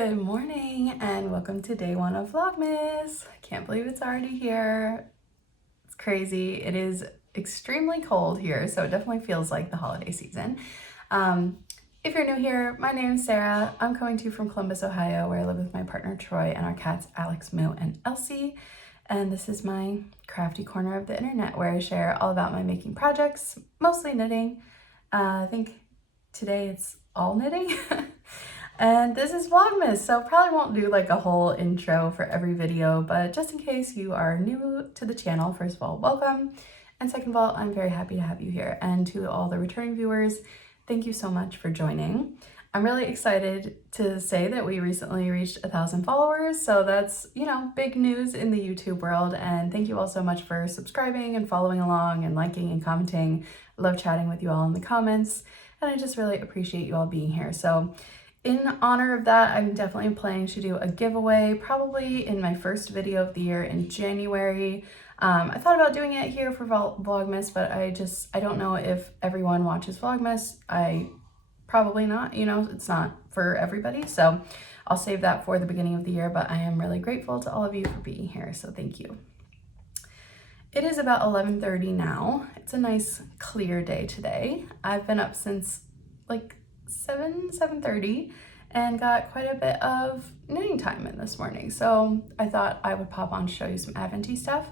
Good morning and welcome to day one of Vlogmas. I can't believe it's already here. It's crazy. It is extremely cold here, so it definitely feels like the holiday season. If you're new here, my name is Sarah. I'm coming to you from Columbus, Ohio, where I live with my partner Troy and our cats Alex, Moo, and Elsie. And this is my crafty corner of the internet where I share all about my making projects, mostly knitting. I think today it's all knitting. And this is Vlogmas, so probably won't do like a whole intro for every video, but just in case you are new to the channel, first of all, welcome. And second of all, I'm very happy to have you here. And to all the returning viewers, thank you so much for joining. I'm really excited to say that we recently reached 1,000 followers, so that's, big news in the YouTube world. And thank you all so much for subscribing and following along and liking and commenting. I love chatting with you all in the comments, and I just really appreciate you all being here. So in honor of that, I'm definitely planning to do a giveaway, probably in my first video of the year in January. I thought about doing it here for Vlogmas, but I don't know if everyone watches Vlogmas. Probably not, it's not for everybody. So I'll save that for the beginning of the year, but I am really grateful to all of you for being here. So thank you. It is about 11:30 now. It's a nice clear day today. I've been up since like 7:30 and got quite a bit of knitting time in this morning. So I thought I would pop on to show you some Advent-y stuff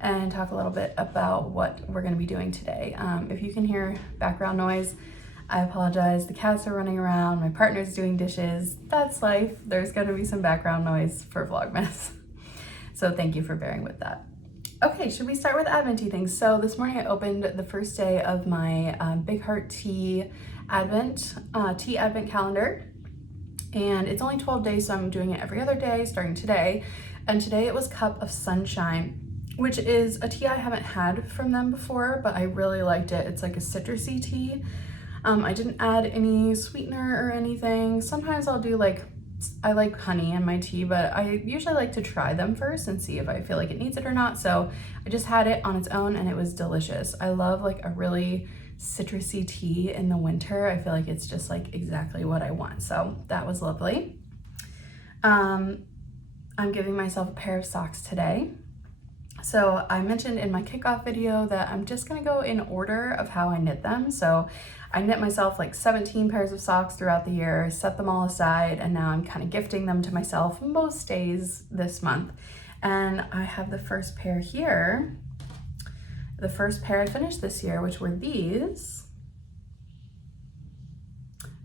and talk a little bit about what we're going to be doing today. If you can hear background noise, I apologize. The cats are running around, my partner's doing dishes. That's life. There's going to be some background noise for Vlogmas. So thank you for bearing with that. Okay, should we start with Advent-y things? So this morning I opened the first day of my Big Heart Tea Advent calendar, and it's only 12 days, so I'm doing it every other day starting today. And today it was Cup of Sunshine, which is a tea I haven't had from them before, but I really liked it. It's like a citrusy tea. I didn't add any sweetener or anything. Sometimes I'll do I like honey in my tea, but I usually like to try them first and see if I feel like it needs it or not. So I just had it on its own and it was delicious. I love like a really citrusy tea in the winter. I feel like it's just like exactly what I want. So that was lovely. I'm giving myself a pair of socks today. So I mentioned in my kickoff video that I'm just gonna go in order of how I knit them. So I knit myself like 17 pairs of socks throughout the year, set them all aside, and now I'm kind of gifting them to myself most days this month. And I have the first pair here. The first pair I finished this year, which were these.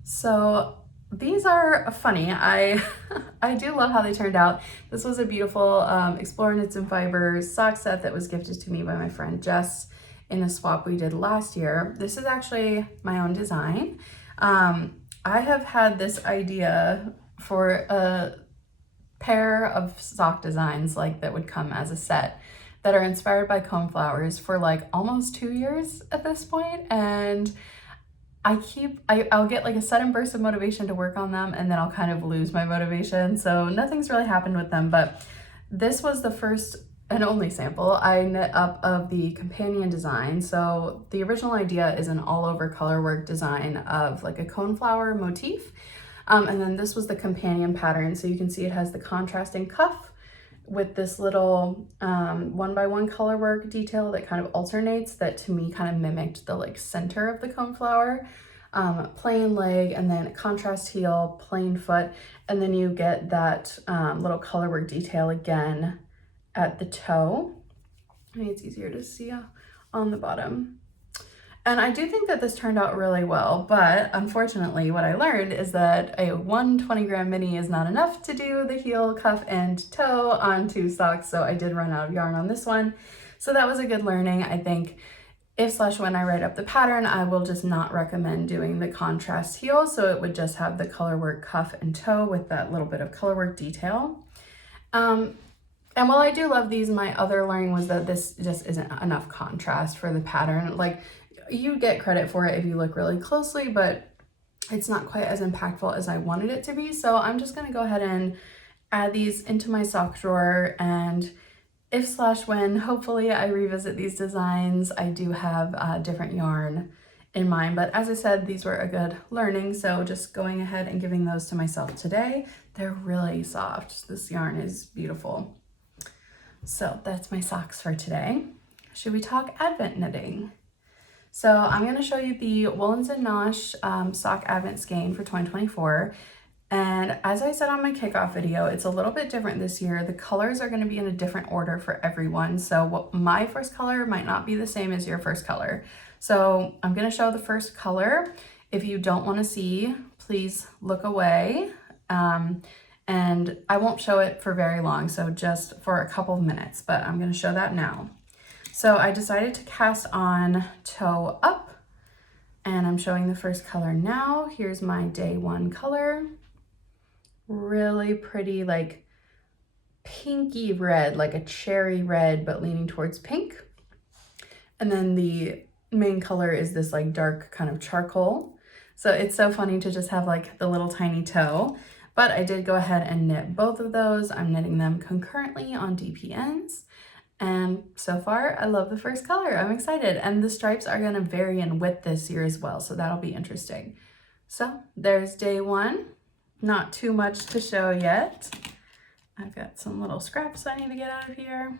So these are funny. I do love how they turned out. This was a beautiful Explore Knits and Fibers sock set that was gifted to me by my friend Jess in a swap we did last year. This is actually my own design. I have had this idea for a pair of sock designs that would come as a set that are inspired by coneflowers for like almost 2 years at this point, and I'll get like a sudden burst of motivation to work on them and then I'll kind of lose my motivation. So nothing's really happened with them, but this was the first and only sample I knit up of the companion design. So the original idea is an all over colorwork design of like a coneflower motif. And then this was the companion pattern. So you can see it has the contrasting cuff with this little 1x1 colorwork detail that kind of alternates, that to me kind of mimicked the like center of the coneflower. Plain leg, and then contrast heel, plain foot, and then you get that little colorwork detail again at the toe. Maybe it's easier to see on the bottom. And I do think that this turned out really well, but unfortunately what I learned is that a 120 gram mini is not enough to do the heel, cuff, and toe on 2 socks, so I did run out of yarn on this one. So that was a good learning. I think when I write up the pattern, I will just not recommend doing the contrast heel, so it would just have the colorwork cuff and toe with that little bit of colorwork detail. And while I do love these, my other learning was that this just isn't enough contrast for the pattern. Like, you get credit for it if you look really closely, but it's not quite as impactful as I wanted it to be. So I'm just gonna go ahead and add these into my sock drawer, and when hopefully I revisit these designs, I do have different yarn in mind, but as I said, these were a good learning, so just going ahead and giving those to myself today. They're really soft. This yarn is beautiful. So that's my socks for today. Should we talk Advent knitting? So I'm going to show you the Woolens and Nosh sock Advent skein for 2024. And as I said on my kickoff video, it's a little bit different this year. The colors are going to be in a different order for everyone. So my first color might not be the same as your first color. So I'm going to show the first color. If you don't want to see, please look away. And I won't show it for very long, so just for a couple of minutes, but I'm going to show that now. So I decided to cast on Toe Up, and I'm showing the first color now. Here's my day one color. Really pretty, like pinky red, like a cherry red, but leaning towards pink. And then the main color is this like dark kind of charcoal. So it's so funny to just have like the little tiny toe. But I did go ahead and knit both of those. I'm knitting them concurrently on DPNs. And so far, I love the first color. I'm excited. And the stripes are gonna vary in width this year as well, so that'll be interesting. So there's day one. Not too much to show yet. I've got some little scraps I need to get out of here.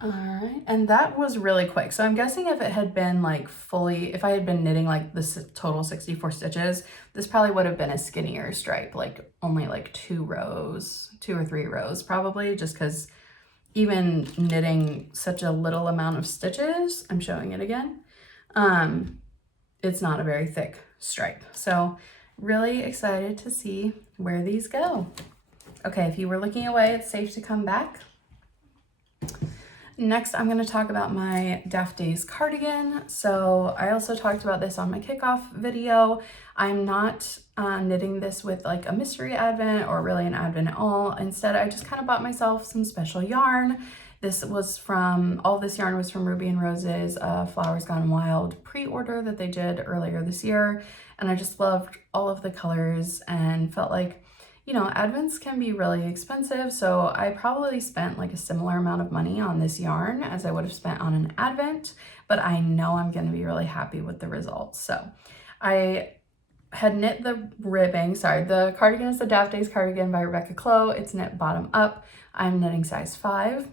All right, and that was really quick. So I'm guessing if it had been like if I had been knitting like this total 64 stitches, this probably would have been a skinnier stripe, like only like 2 or 3 rows probably, just because even knitting such a little amount of stitches, I'm showing it again, it's not a very thick stripe. So really excited to see where these go. Okay, if you were looking away, it's safe to come back. Next, I'm going to talk about my Daft Days cardigan. So I also talked about this on my kickoff video. I'm not knitting this with like a mystery advent or really an advent at all. Instead, I just kind of bought myself some special yarn. All this yarn was from Ruby and Rose's Flowers Gone Wild pre-order that they did earlier this year. And I just loved all of the colors and felt like, you know, advents can be really expensive, so I probably spent like a similar amount of money on this yarn as I would have spent on an advent, but I know I'm going to be really happy with the results. So I had knit the ribbing, the cardigan is the Daft Days cardigan by Rebecca Clow. It's knit bottom up. I'm knitting size 5.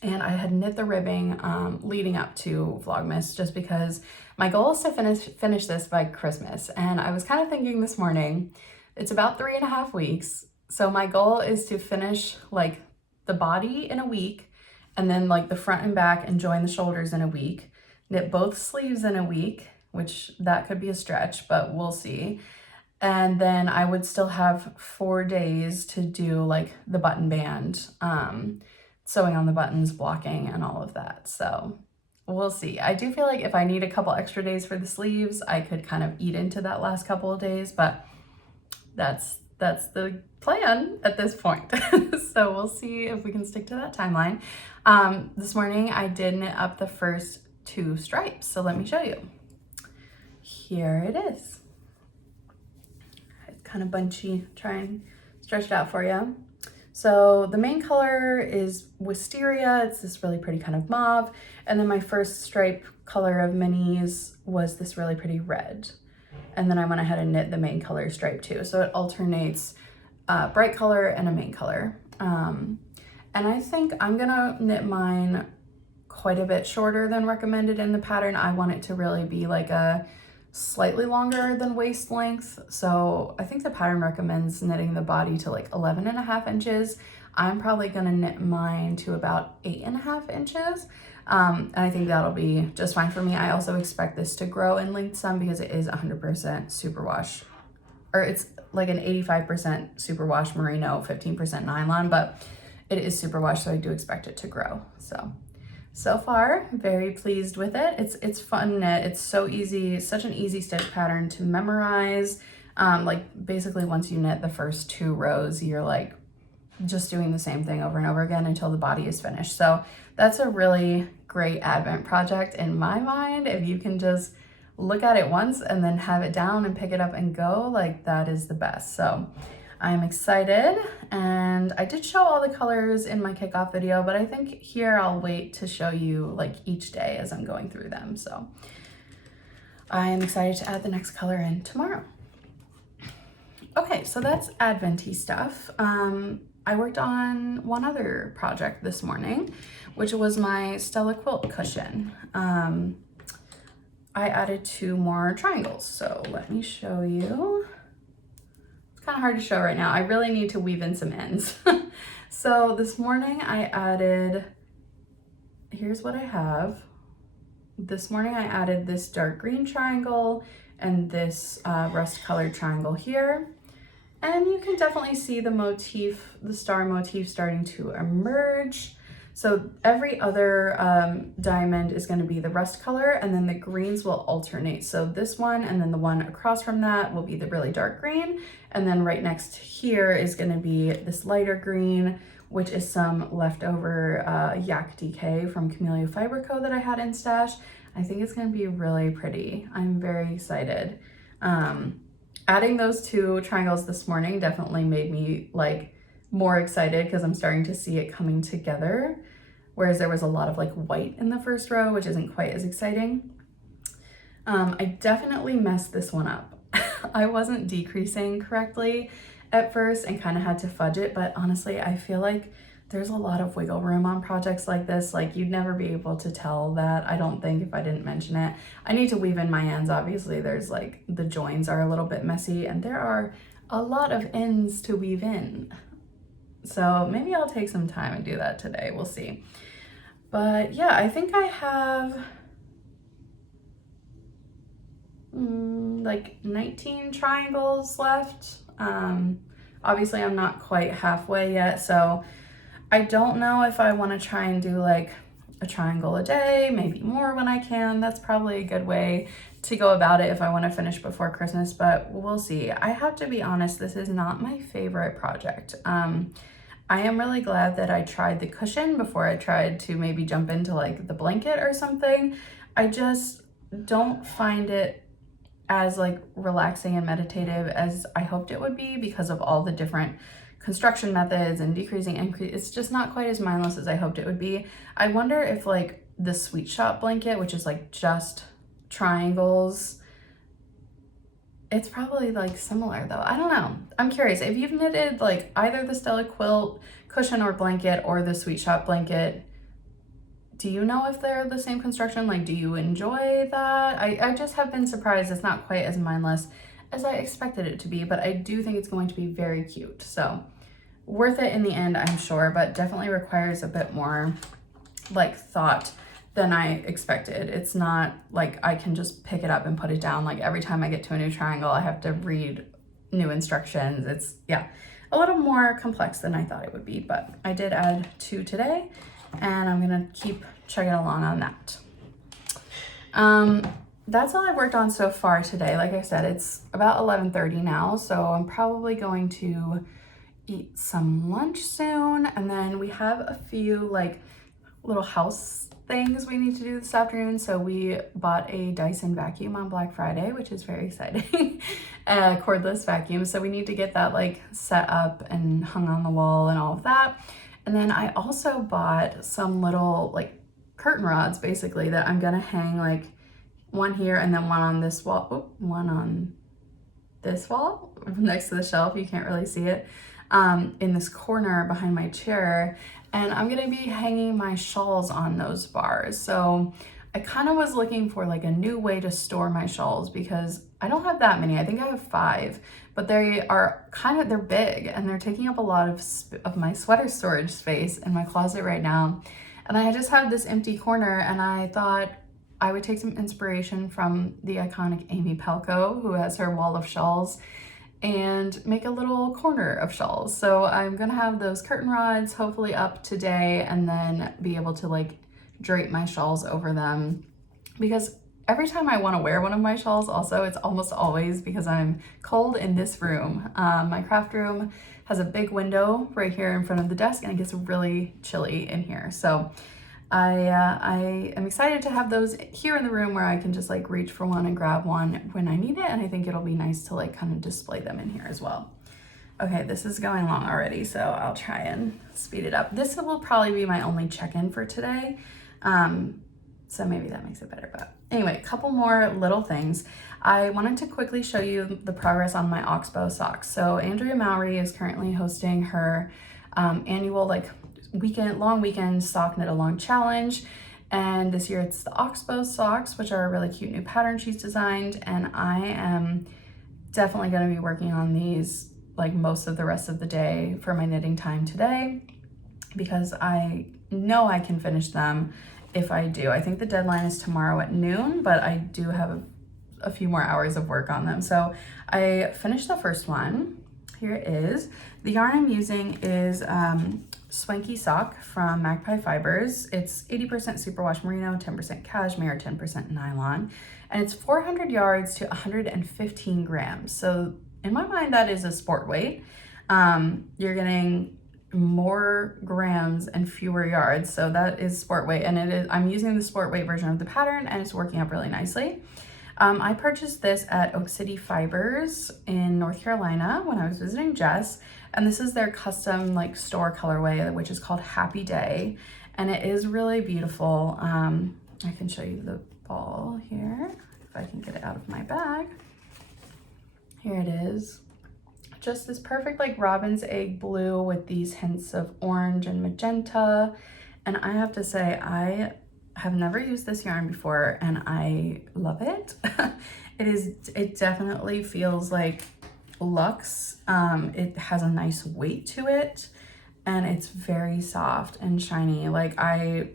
And I had knit the ribbing leading up to Vlogmas just because my goal is to finish this by Christmas. And I was kind of thinking this morning, it's about 3.5 weeks. So my goal is to finish like the body in a week, and then like the front and back and join the shoulders in a week, knit both sleeves in a week, which that could be a stretch, but we'll see. And then I would still have 4 days to do like the button band, sewing on the buttons, blocking, and all of that. So we'll see. I do feel like if I need a couple extra days for the sleeves, I could kind of eat into that last couple of days, but that's the plan at this point. So we'll see if we can stick to that timeline. This morning I did knit up the first 2 stripes. So let me show you. Here it is. It's kind of bunchy. Try and stretch it out for you. So the main color is Wisteria. It's this really pretty kind of mauve. And then my first stripe color of minis was this really pretty red. And then I went ahead and knit the main color stripe too. So it alternates bright color and a main color. And I think I'm gonna knit mine quite a bit shorter than recommended in the pattern. I want it to really be like a slightly longer than waist length. So I think the pattern recommends knitting the body to like 11.5 inches. I'm probably gonna knit mine to about 8.5 inches. And I think that'll be just fine for me. I also expect this to grow in length some because it is 100% superwash, or it's like an 85% superwash merino, 15% nylon, but it is superwash, so I do expect it to grow. So far, very pleased with it. It's fun knit. It's so easy, such an easy stitch pattern to memorize. Like basically once you knit the first 2 rows, you're like just doing the same thing over and over again until the body is finished. So that's a really great advent project in my mind. If you can just look at it once and then have it down and pick it up and go, like that is the best. So I'm excited, and I did show all the colors in my kickoff video, but I think here I'll wait to show you like each day as I'm going through them. So I am excited to add the next color in tomorrow. Okay, so that's Advent-y stuff. I worked on one other project this morning, which was my Stella quilt cushion. I added 2 more triangles, so let me show you. It's kind of hard to show right now. I really need to weave in some ends. So this morning I added, here's what I have. This morning I added this dark green triangle and this rust colored triangle here. And you can definitely see the motif, the star motif starting to emerge. So every other diamond is going to be the rust color, and then the greens will alternate. So this one and then the one across from that will be the really dark green. And then right next here is going to be this lighter green, which is some leftover yak DK from Camellia Fiber Co. that I had in stash. I think it's going to be really pretty. I'm very excited. Adding those 2 triangles this morning definitely made me like more excited because I'm starting to see it coming together. Whereas there was a lot of like white in the first row, which isn't quite as exciting. I definitely messed this one up. I wasn't decreasing correctly at first and kind of had to fudge it, but honestly, I feel like there's a lot of wiggle room on projects like this. Like you'd never be able to tell that, I don't think, if I didn't mention it. I need to weave in my ends. Obviously there's like, the joins are a little bit messy and there are a lot of ends to weave in. So maybe I'll take some time and do that today, we'll see. But yeah, I think I have like 19 triangles left. Obviously I'm not quite halfway yet, so I don't know if I want to try and do like a triangle a day, maybe more when I can. That's probably a good way to go about it if I want to finish before Christmas, but we'll see. I have to be honest, this is not my favorite project. I am really glad that I tried the cushion before I tried to maybe jump into like the blanket or something. I just don't find it as like relaxing and meditative as I hoped it would be because of all the different construction methods and decreasing, increase. It's just not quite as mindless as I hoped it would be. I wonder if like the Sweet Shop blanket, which is like just triangles, it's probably like similar though. I don't know. I'm curious if you've knitted like either the Stella quilt cushion or blanket or the Sweet Shop blanket. Do you know if they're the same construction? Like, do you enjoy that? I just have been surprised it's not quite as mindless as I expected it to be, but I do think it's going to be very cute. So worth it in the end, I'm sure, but definitely requires a bit more like thought than I expected. It's not like I can just pick it up and put it down. Like every time I get to a new triangle, I have to read new instructions. It's, yeah, a little more complex than I thought it would be, but I did add 2 today and I'm gonna keep chugging along on that. That's all I've worked on so far today. Like I said, it's about 11:30 now, so I'm probably going to eat some lunch soon, and then we have a few like little house things we need to do this afternoon. So we bought a Dyson vacuum on Black Friday, which is very exciting. A cordless vacuum, so we need to get that like set up and hung on the wall and all of that. And then I also bought some little like curtain rods basically that I'm gonna hang, like one here and then one on this wall. Oh, one on this wall next to the shelf. You can't really see it. In this corner behind my chair. And I'm gonna be hanging my shawls on those bars. So I kind of was looking for like a new way to store my shawls because I don't have that many. I think I have 5, but they are they're big and they're taking up a lot of my sweater storage space in my closet right now. And I just have this empty corner, and I thought I would take some inspiration from the iconic Amy Pelko, who has her wall of shawls, and make a little corner of shawls. So I'm gonna have those curtain rods hopefully up today and then be able to like drape my shawls over them, because every time I want to wear one of my shawls also, it's almost always because I'm cold in this room. My craft room has a big window right here in front of the desk and it gets really chilly in here. So I am excited to have those here in the room where I can just like reach for one and grab one when I need it. And I think it'll be nice to like kind of display them in here as well. Okay, this is going long already, so I'll try and speed it up. This will probably be my only check-in for today. So maybe that makes it better. But anyway, a couple more little things. I wanted to quickly show you the progress on my oxbow socks. So Andrea Mowry is currently hosting her annual like long weekend sock knit along challenge. And this year it's the oxbow socks, which are a really cute new pattern she's designed. And I am definitely going to be working on these like most of the rest of the day for my knitting time today, because I know I can finish them if I do. I think the deadline is tomorrow at noon, but I do have a few more hours of work on them. So I finished the first one. Here it is. The yarn I'm using is Swanky Sock from Magpie Fibers. It's 80% superwash merino, 10% cashmere, 10% nylon, and it's 400 yards to 115 grams. So in my mind, that is a sport weight. You're getting more grams and fewer yards, so that is sport weight, and it is, I'm using the sport weight version of the pattern, and it's working up really nicely. I purchased this at Oak City Fibers in North Carolina when I was visiting Jess, and this is their custom like store colorway, which is called Happy Day, and it is really beautiful. I can show you the ball here if I can get it out of my bag. Here it is. Just this perfect like robin's egg blue with these hints of orange and magenta. And I have to say, I have never used this yarn before and I love it. It definitely feels like luxe. It has a nice weight to it and it's very soft and shiny. Like I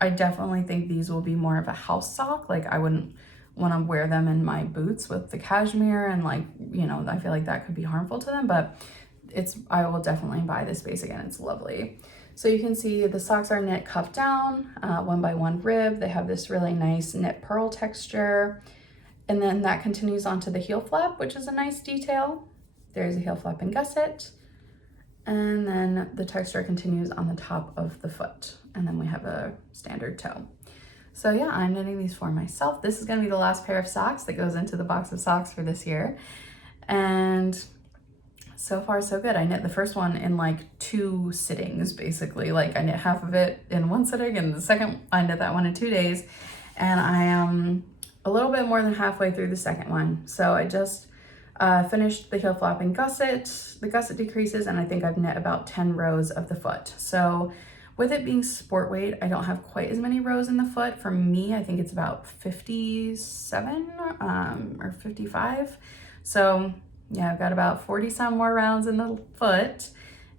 definitely think these will be more of a house sock. Like I wouldn't want to wear them in my boots with the cashmere and like, you know, I feel like that could be harmful to them, but I will definitely buy this base again. It's lovely. So you can see the socks are knit cuff down, 1x1 rib. They have this really nice knit pearl texture. And then that continues onto the heel flap, which is a nice detail. There's a heel flap and gusset. And then the texture continues on the top of the foot. And then we have a standard toe. So yeah, I'm knitting these for myself. This is gonna be the last pair of socks that goes into the box of socks for this year. And so far so good. I knit the first one in like 2 sittings, basically. Like I knit half of it in 1 sitting and the second, I knit that one in 2 days. And I am a little bit more than halfway through the second one. So I just finished the heel flap and gusset. The gusset decreases and I think I've knit about 10 rows of the foot. So with it being sport weight, I don't have quite as many rows in the foot. For me, I think it's about 57 or 55. So yeah, I've got about 40 some more rounds in the foot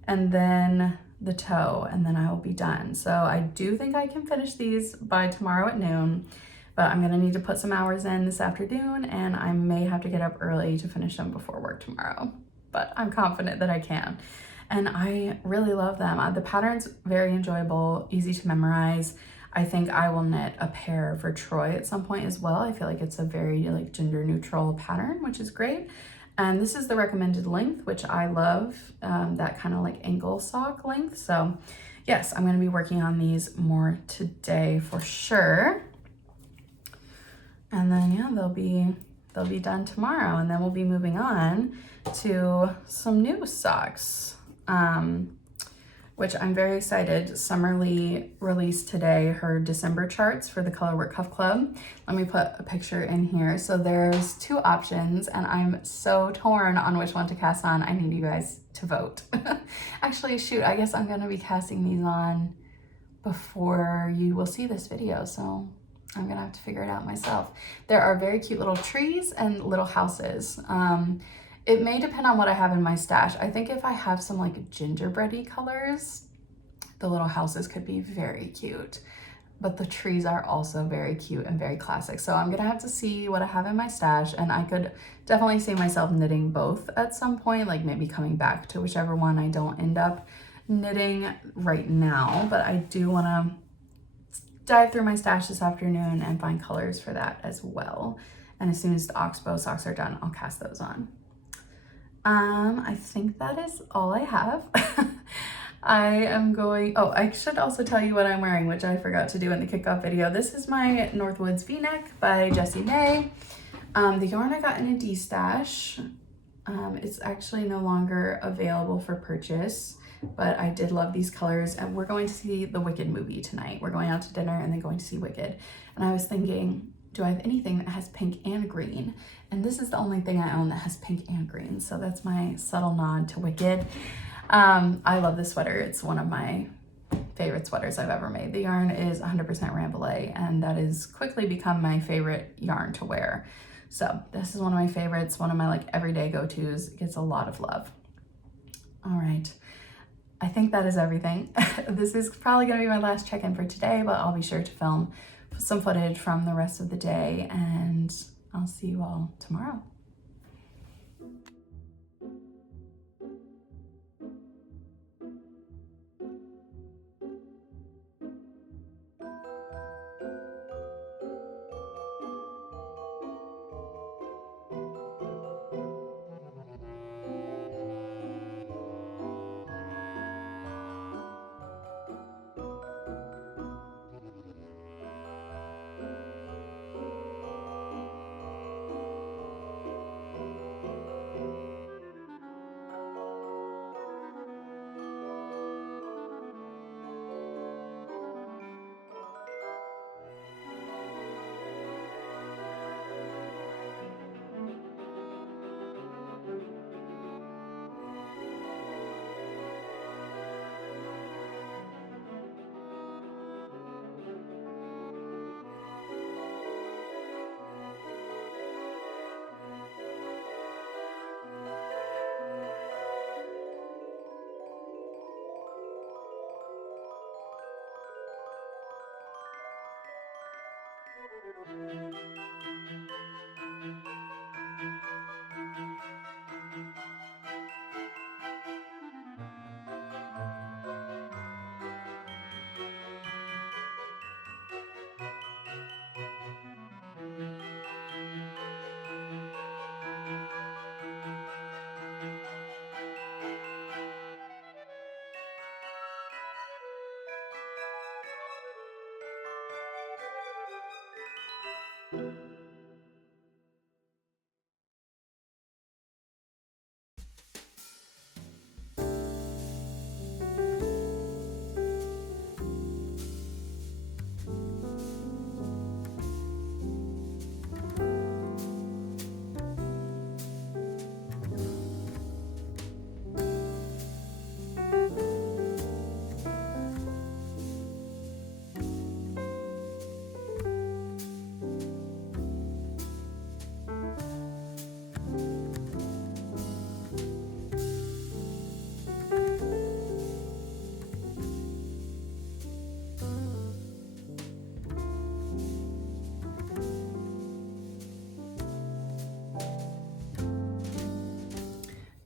and then the toe, and then I will be done. So I do think I can finish these by tomorrow at noon, but I'm gonna need to put some hours in this afternoon and I may have to get up early to finish them before work tomorrow, but I'm confident that I can. And I really love them. The pattern's very enjoyable, easy to memorize. I think I will knit a pair for Troy at some point as well. I feel like it's a very like gender neutral pattern, which is great. And this is the recommended length, which I love, that kind of like ankle sock length. So yes, I'm gonna be working on these more today for sure. And then yeah, they'll be done tomorrow, and then we'll be moving on to some new socks. Which I'm very excited. Summerlee released today her December charts for the Colorwork Cuff Club. Let me put a picture in here. So there's 2 options and I'm so torn on which one to cast on. I need you guys to vote. Actually, shoot, I guess I'm gonna be casting these on before you will see this video. So I'm gonna have to figure it out myself. There are very cute little trees and little houses. It may depend on what I have in my stash. I think if I have some like gingerbready colors, the little houses could be very cute, but the trees are also very cute and very classic. So I'm gonna have to see what I have in my stash, and I could definitely see myself knitting both at some point, like maybe coming back to whichever one I don't end up knitting right now, but I do wanna dive through my stash this afternoon and find colors for that as well. And as soon as the oxbow socks are done, I'll cast those on. I think that is all I have. I should also tell you what I'm wearing, which I forgot to do in the kickoff video. This is my Northwoods V-neck by Jessie May. The yarn I got in a D-stash. It's actually no longer available for purchase. but I did love these colors. And we're going to see the Wicked movie tonight. We're going out to dinner and then going to see Wicked. And I was thinking, do I have anything that has pink and green? And this is the only thing I own that has pink and green. So that's my subtle nod to Wicked. I love this sweater. It's one of my favorite sweaters I've ever made. The yarn is 100% Ravelry, and that has quickly become my favorite yarn to wear. So this is one of my favorites, one of my like everyday go-tos. It gets a lot of love. All right, I think that is everything. This is probably gonna be my last check-in for today, but I'll be sure to film some footage from the rest of the day, and I'll see you all tomorrow.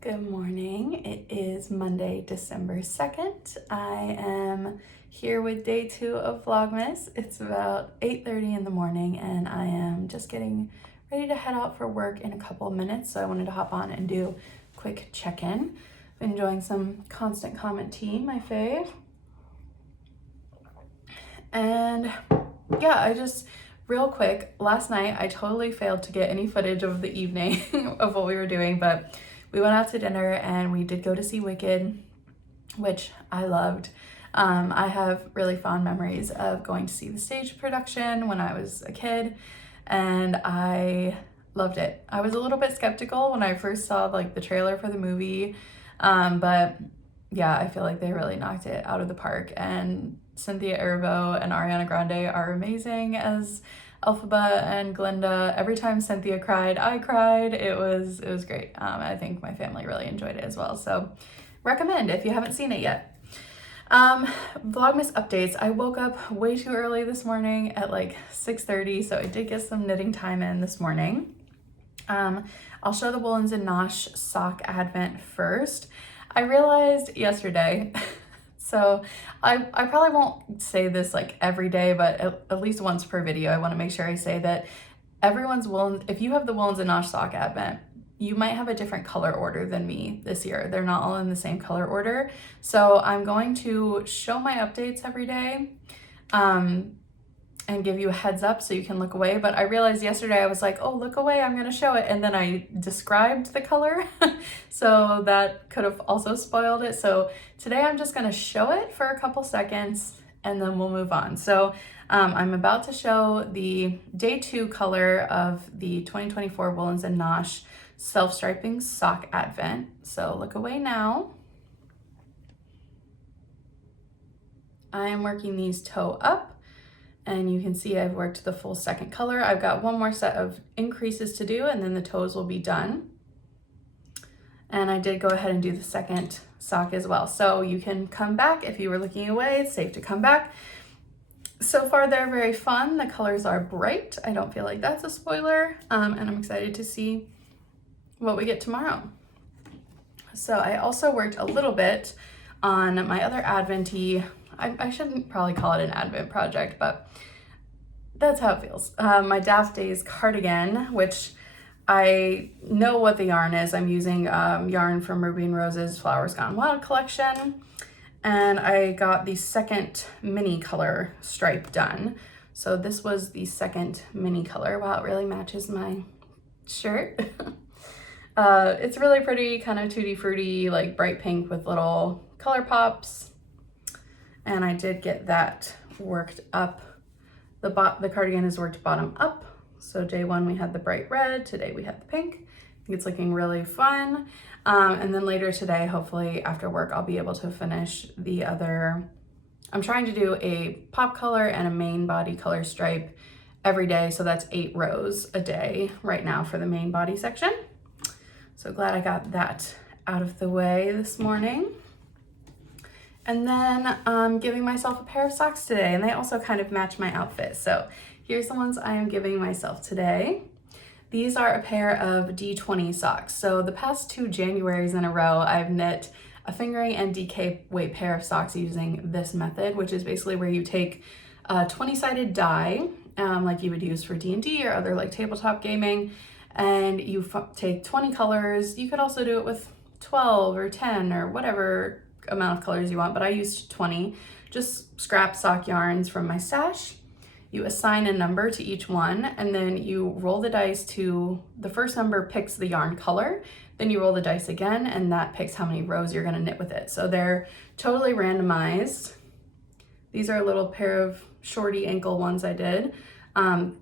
Good morning. It is Monday, December 2nd. I am here with day 2 of Vlogmas. It's about 8:30 in the morning and I am just getting ready to head out for work in a couple of minutes. So I wanted to hop on and do a quick check-in. I'm enjoying some Constant Comment tea, my fave. And yeah, I just, real quick, last night I totally failed to get any footage of the evening of what we were doing, but we went out to dinner and we did go to see Wicked, which I loved. I have really fond memories of going to see the stage production when I was a kid, and I loved it. I was a little bit skeptical when I first saw like the trailer for the movie, but yeah, I feel like they really knocked it out of the park, and Cynthia Erivo and Ariana Grande are amazing as Elphaba and Glinda. Every time Cynthia cried, I cried. It was great. I think my family really enjoyed it as well. So recommend if you haven't seen it yet. Vlogmas updates. I woke up way too early this morning at like 6:30, so I did get some knitting time in this morning. I'll show the Woolens and Nosh sock advent first. I realized yesterday so I probably won't say this like every day, but at least once per video, I want to make sure I say that everyone's Woolens, if you have the Woolens and Nosh sock advent, you might have a different color order than me this year. They're not all in the same color order. So I'm going to show my updates every day. and give you a heads up so you can look away. But I realized yesterday I was like, oh, look away, I'm gonna show it. And then I described the color. So that could have also spoiled it. So today I'm just gonna show it for a couple seconds and then we'll move on. So I'm about to show the day 2 color of the 2024 Woolens and Nosh self-striping sock advent. So look away now. I am working these toe up. And you can see I've worked the full second color. I've got one more set of increases to do and then the toes will be done. And I did go ahead and do the second sock as well. So you can come back if you were looking away, it's safe to come back. So far they're very fun. The colors are bright. I don't feel like that's a spoiler. And I'm excited to see what we get tomorrow. So I also worked a little bit on my other Advent-y, I shouldn't probably call it an Advent project, but that's how it feels. My Daft Days cardigan, which I know what the yarn is. I'm using yarn from Ruby and Rose's Flowers Gone Wild collection. And I got the second mini color stripe done. So this was the second mini color. Wow, it really matches my shirt. It's really pretty, kind of tutti frutti, like bright pink with little color pops. And I did get that worked up. The cardigan is worked bottom up. So day 1 we had the bright red, today we had the pink. I think it's looking really fun. And then later today, hopefully after work, I'll be able to finish the other. I'm trying to do a pop color and a main body color stripe every day. So that's 8 rows a day right now for the main body section. So glad I got that out of the way this morning. And then I'm giving myself a pair of socks today, and they also kind of match my outfit. So here's the ones I am giving myself today. These are a pair of D20 socks. So the past 2 Januaries in a row, I've knit a fingering and DK weight pair of socks using this method, which is basically where you take a 20-sided die, like you would use for D&D or other like tabletop gaming, and you take 20 colors. You could also do it with 12 or 10 or whatever amount of colors you want, but I used 20, just scrap sock yarns from my stash. You assign a number to each one, and then you roll the dice to, the first number picks the yarn color, then you roll the dice again, and that picks how many rows you're gonna knit with it. So they're totally randomized. These are a little pair of shorty ankle ones I did.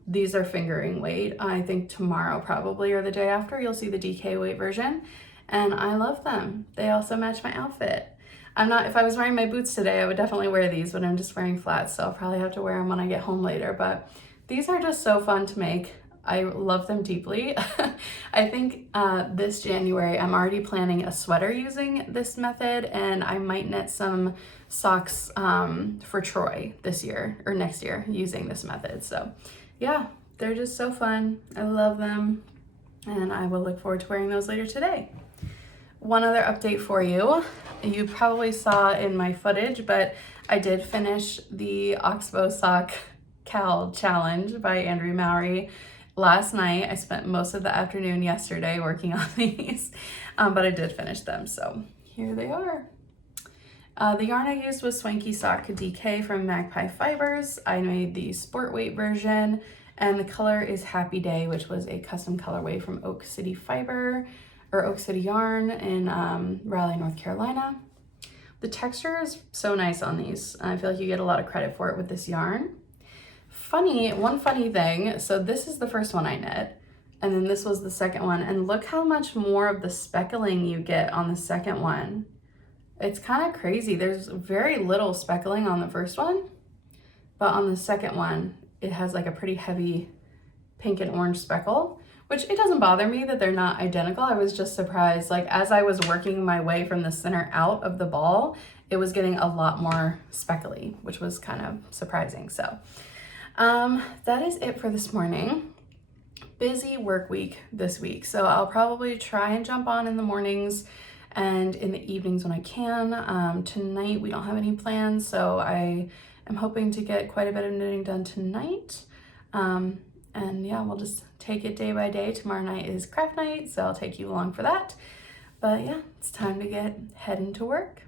These are fingering weight. I think tomorrow probably, or the day after, you'll see the DK weight version, and I love them. They also match my outfit. If I was wearing my boots today, I would definitely wear these, but I'm just wearing flats, so I'll probably have to wear them when I get home later. But these are just so fun to make. I love them deeply. I think this January, I'm already planning a sweater using this method, and I might knit some socks for Troy this year or next year using this method. So yeah, they're just so fun. I love them, and I will look forward to wearing those later today. One other update for you. You probably saw in my footage, but I did finish the Oxbow Sock Cal Challenge by Andrew Mowry last night. I spent most of the afternoon yesterday working on these, but I did finish them, so here they are. The yarn I used was Swanky Sock DK from Magpie Fibers. I made the sport weight version, and the color is Happy Day, which was a custom colorway from Oak City Fiber, or Oak City Yarn in Raleigh, North Carolina. The texture is so nice on these. I feel like you get a lot of credit for it with this yarn. One funny thing, so this is the first one I knit, and then this was the second one, and look how much more of the speckling you get on the second one. It's kind of crazy. There's very little speckling on the first one, but on the second one, it has like a pretty heavy pink and orange speckle, which it doesn't bother me that they're not identical. I was just surprised, like as I was working my way from the center out of the ball, it was getting a lot more speckly, which was kind of surprising. So that is it for this morning. Busy work week this week, so I'll probably try and jump on in the mornings and in the evenings when I can. Tonight we don't have any plans, so I am hoping to get quite a bit of knitting done tonight. And yeah, we'll just take it day by day. Tomorrow night is craft night, so I'll take you along for that. But yeah, it's time to head into work.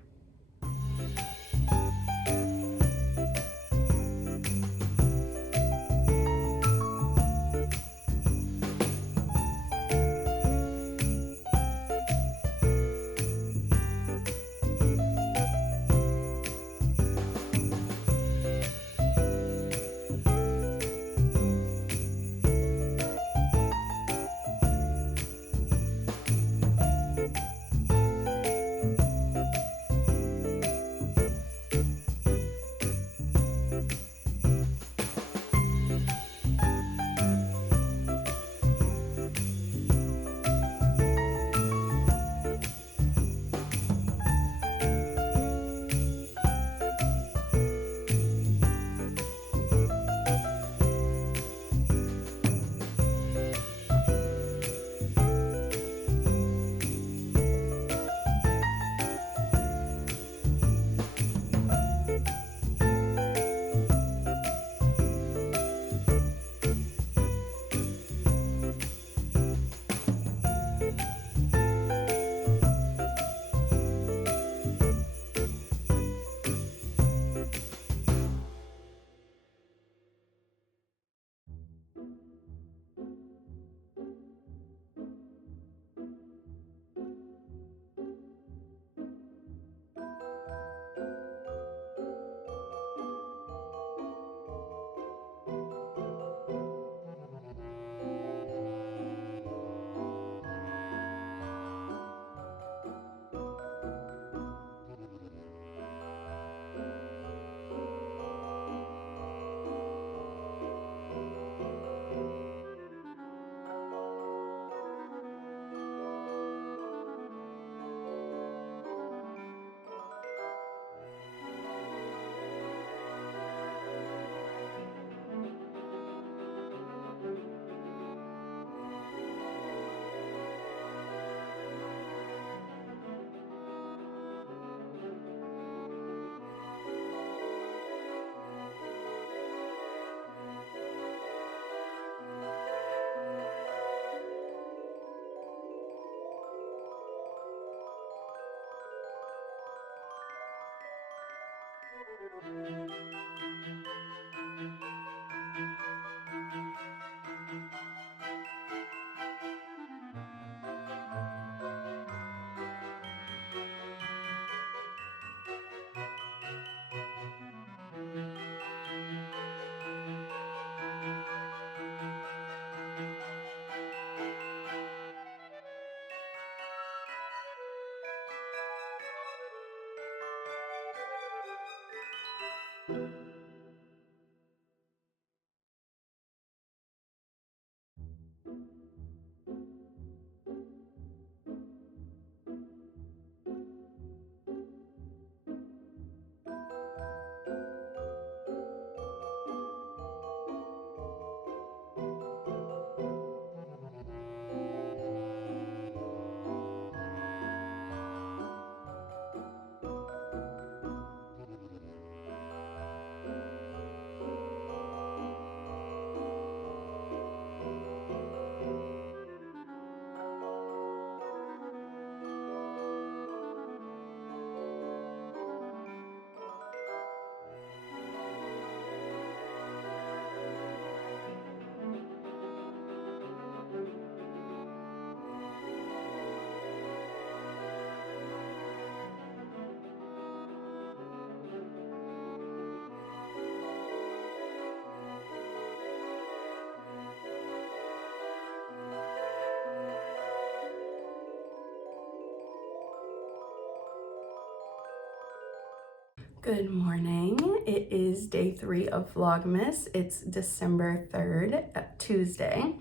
Good morning. It is day 3 of Vlogmas. It's December 3rd, Tuesday.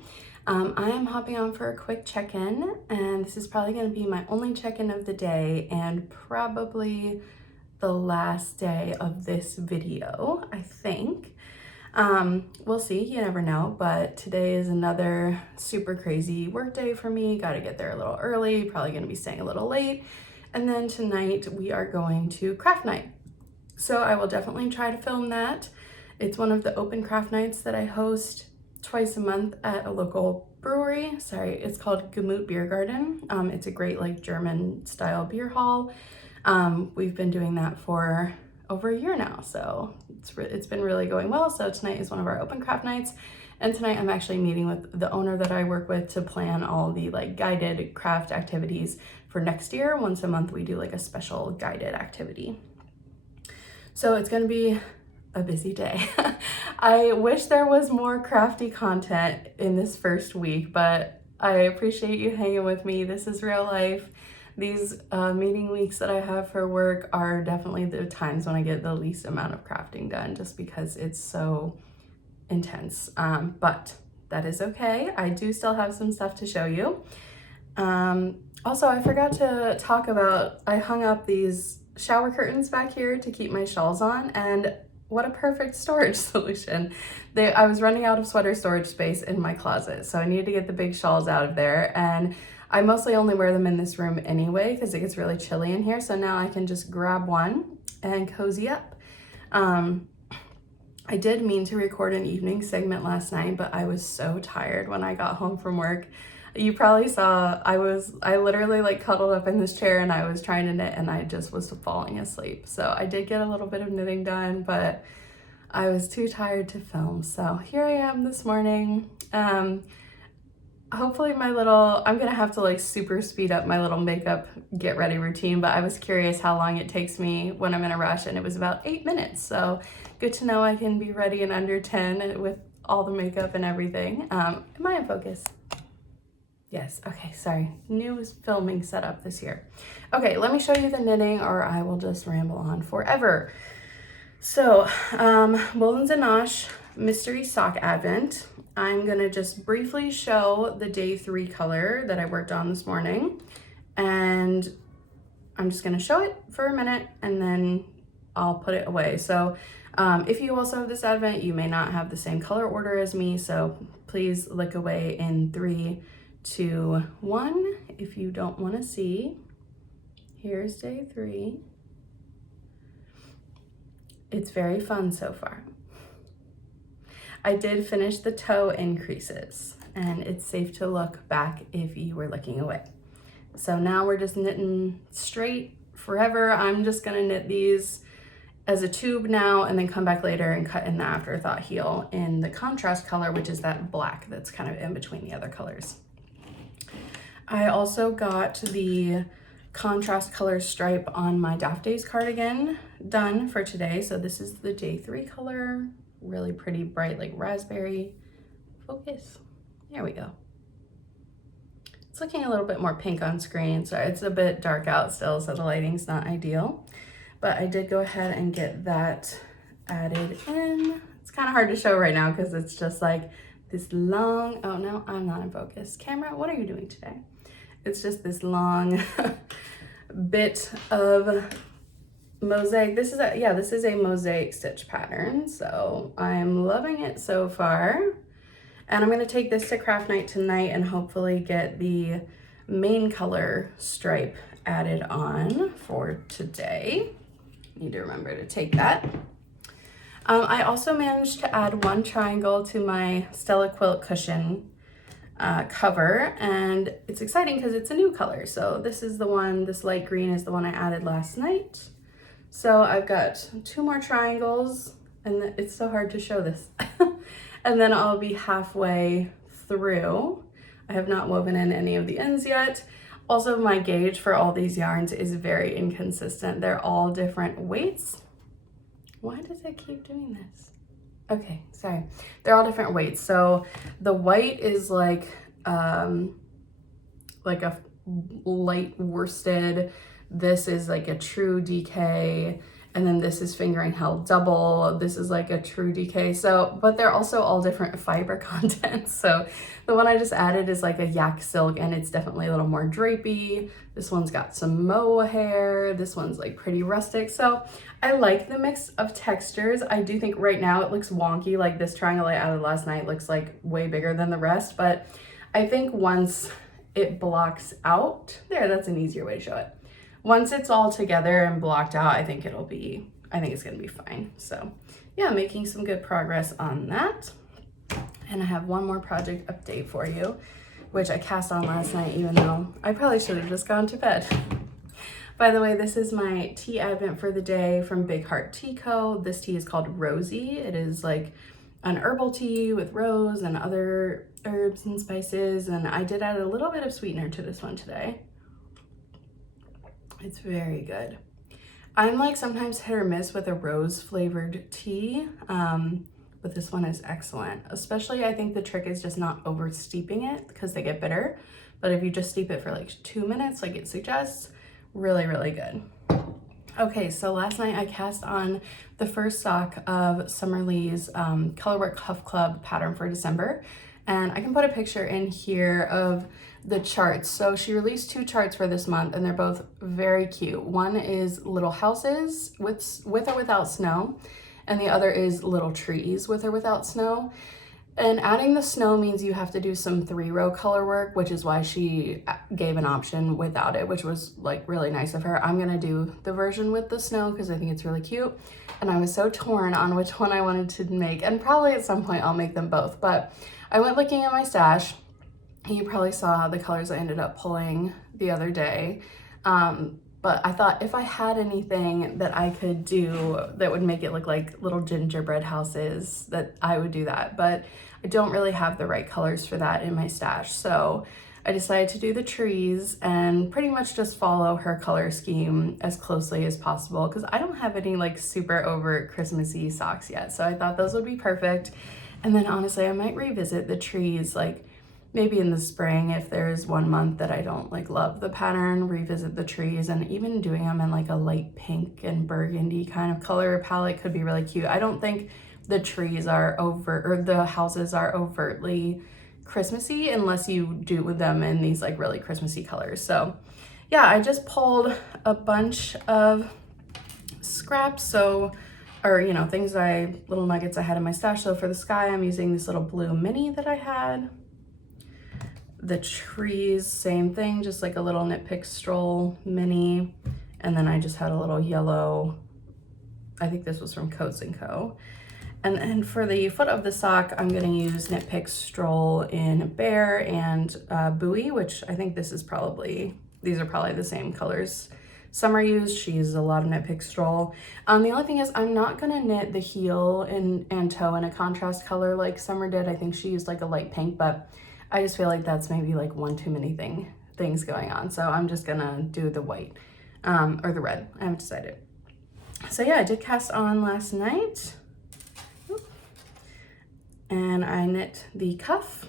I am hopping on for a quick check-in, and this is probably going to be my only check-in of the day and probably the last day of this video, I think. We'll see, you never know, but today is another super crazy work day for me. Got to get there a little early, probably going to be staying a little late. And then tonight we are going to craft night. So I will definitely try to film that. It's one of the open craft nights that I host twice a month at a local brewery. Sorry, it's called Gemüt Beer Garden. It's a great like German style beer hall. We've been doing that for over a year now, so it's been really going well. So tonight is one of our open craft nights, and tonight I'm actually meeting with the owner that I work with to plan all the like guided craft activities for next year. Once a month we do like a special guided activity. So it's gonna be a busy day. I wish there was more crafty content in this first week, but I appreciate you hanging with me. This is real life. These meeting weeks that I have for work are definitely the times when I get the least amount of crafting done, just because it's so intense. But that is okay. I do still have some stuff to show you. Also, I forgot to talk about, I hung up these shower curtains back here to keep my shawls on, and what a perfect storage solution. I was running out of sweater storage space in my closet, so I needed to get the big shawls out of there, and I mostly only wear them in this room anyway because it gets really chilly in here, so now I can just grab one and cozy up. I did mean to record an evening segment last night, but I was so tired when I got home from work. You probably saw I literally like cuddled up in this chair and I was trying to knit and I just was falling asleep. So I did get a little bit of knitting done, but I was too tired to film. So here I am this morning. Hopefully I'm gonna have to like super speed up my little makeup get ready routine, but I was curious how long it takes me when I'm in a rush, and it was about 8 minutes. So good to know I can be ready in under 10 with all the makeup and everything. Am I in focus? Yes, okay, sorry. New filming setup this year. Okay, let me show you the knitting or I will just ramble on forever. So, Woolens and Nosh Mystery Sock Advent. I'm gonna just briefly show the day 3 color that I worked on this morning. And I'm just gonna show it for a minute and then I'll put it away. So if you also have this advent, you may not have the same color order as me. So please look away in 3, 2, 1 if you don't want to see. Here's day 3. It's very fun so far. I did finish the toe increases, and it's safe to look back if you were looking away. So now we're just knitting straight forever. I'm just gonna knit these as a tube now and then come back later and cut in the afterthought heel in the contrast color, which is that black that's kind of in between the other colors. I also got the contrast color stripe on my Daft Days cardigan done for today. So this is the day 3 color, really pretty bright, like raspberry. Focus, there we go. It's looking a little bit more pink on screen, so it's a bit dark out still, so the lighting's not ideal. But I did go ahead and get that added in. It's kind of hard to show right now because it's just like this long, oh no, I'm not in focus. Camera, what are you doing today? It's just this long bit of mosaic. This is a mosaic stitch pattern, so I'm loving it so far. And I'm gonna take this to craft night tonight and hopefully get the main color stripe added on for today. Need to remember to take that. I also managed to add 1 triangle to my Stella Quilt cushion cover, and it's exciting because it's a new color. So this is the one, this light green is the one I added last night. So I've got 2 more triangles, and it's so hard to show this. And then I'll be halfway through. I have not woven in any of the ends yet. Also, my gauge for all these yarns is very inconsistent. They're all different weights. Why does it keep doing this? Okay, sorry. They're all different weights. So the white is like a light worsted. This is like a true DK. And then this is fingering held double. This is like a true DK. So, but they're also all different fiber content. So the one I just added is like a yak silk, and it's definitely a little more drapey. This one's got some mohair. This one's like pretty rustic. So I like the mix of textures. I do think right now it looks wonky. Like this triangle I added last night looks like way bigger than the rest, but I think once it blocks out, there, that's an easier way to show it. Once it's all together and blocked out, I think it's gonna be fine. So yeah, making some good progress on that. And I have one more project update for you, which I cast on last night, even though I probably should have just gone to bed. By the way, this is my tea advent for the day from Big Heart Tea Co. This tea is called Rosy. It is like an herbal tea with rose and other herbs and spices. And I did add a little bit of sweetener to this one today. It's very good. I'm like sometimes hit or miss with a rose flavored tea, but this one is excellent. Especially, I think the trick is just not over steeping it because they get bitter. But if you just steep it for like 2 minutes, like it suggests, really, really good. Okay, so last night I cast on the first stock of Summer Lee's Colorwork Huff Club pattern for December. And I can put a picture in here of the charts. So she released 2 charts for this month, and they're both very cute. One is little houses with or without snow, and the other is little trees with or without snow. And adding the snow means you have to do some 3-row color work, which is why she gave an option without it, which was like really nice of her. I'm gonna do the version with the snow because I think it's really cute. And I was so torn on which one I wanted to make, and probably at some point I'll make them both. But I went looking at my stash. You probably saw the colors I ended up pulling the other day. But I thought if I had anything that I could do that would make it look like little gingerbread houses, that I would do that. But I don't really have the right colors for that in my stash. So I decided to do the trees and pretty much just follow her color scheme as closely as possible because I don't have any like super overt Christmassy socks yet. So I thought those would be perfect. And then honestly, I might revisit the trees like maybe in the spring if there's 1 month that I don't like love the pattern, revisit the trees, and even doing them in like a light pink and burgundy kind of color palette could be really cute. I don't think the trees are the houses are overtly Christmassy unless you do them in these like really Christmassy colors. So yeah, I just pulled a bunch of scraps, or you know, little nuggets I had in my stash. So for the sky, I'm using this little blue mini that I had. The trees, same thing, just like a little Knit Pick Stroll mini. And then I just had a little yellow, I think this was from Coats & Co. And then for the foot of the sock, I'm gonna use Knit Pick Stroll in Bear and Bowie, which I think these are probably the same colors Summer used. She uses a lot of Knit Pick Stroll. The only thing is I'm not gonna knit the heel and toe in a contrast color like Summer did. I think she used like a light pink, but I just feel like that's maybe like one too many things going on. So I'm just gonna do the white or the red. I haven't decided. So yeah, I did cast on last night. And I knit the cuff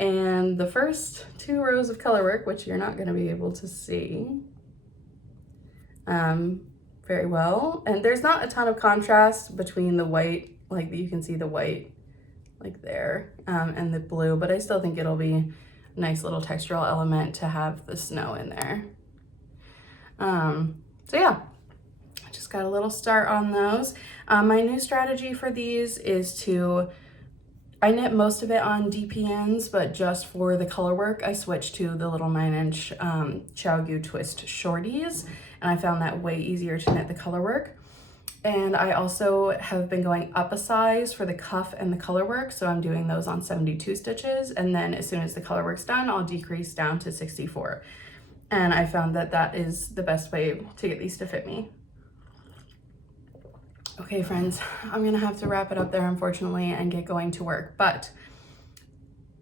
and the first 2 rows of color work, which you're not gonna be able to see very well. And there's not a ton of contrast between the white, like you can see the white like there, and the blue, but I still think it'll be a nice little textural element to have the snow in there. So yeah, I just got a little start on those. My new strategy for these is I knit most of it on DPNs, but just for the color work, I switched to the little 9-inch Xiaogu Twist Shorties, and I found that way easier to knit the color work. And I also have been going up a size for the cuff and the color work. So I'm doing those on 72 stitches. And then as soon as the color work's done, I'll decrease down to 64. And I found that that is the best way to get these to fit me. Okay, friends, I'm gonna have to wrap it up there, unfortunately, and get going to work. But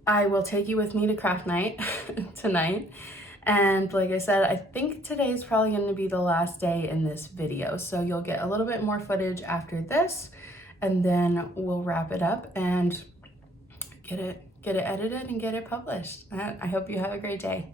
I will take you with me to craft night tonight. And like I said, I think today's probably going to be the last day in this video. So you'll get a little bit more footage after this, and then we'll wrap it up and get it edited and get it published. I hope you have a great day.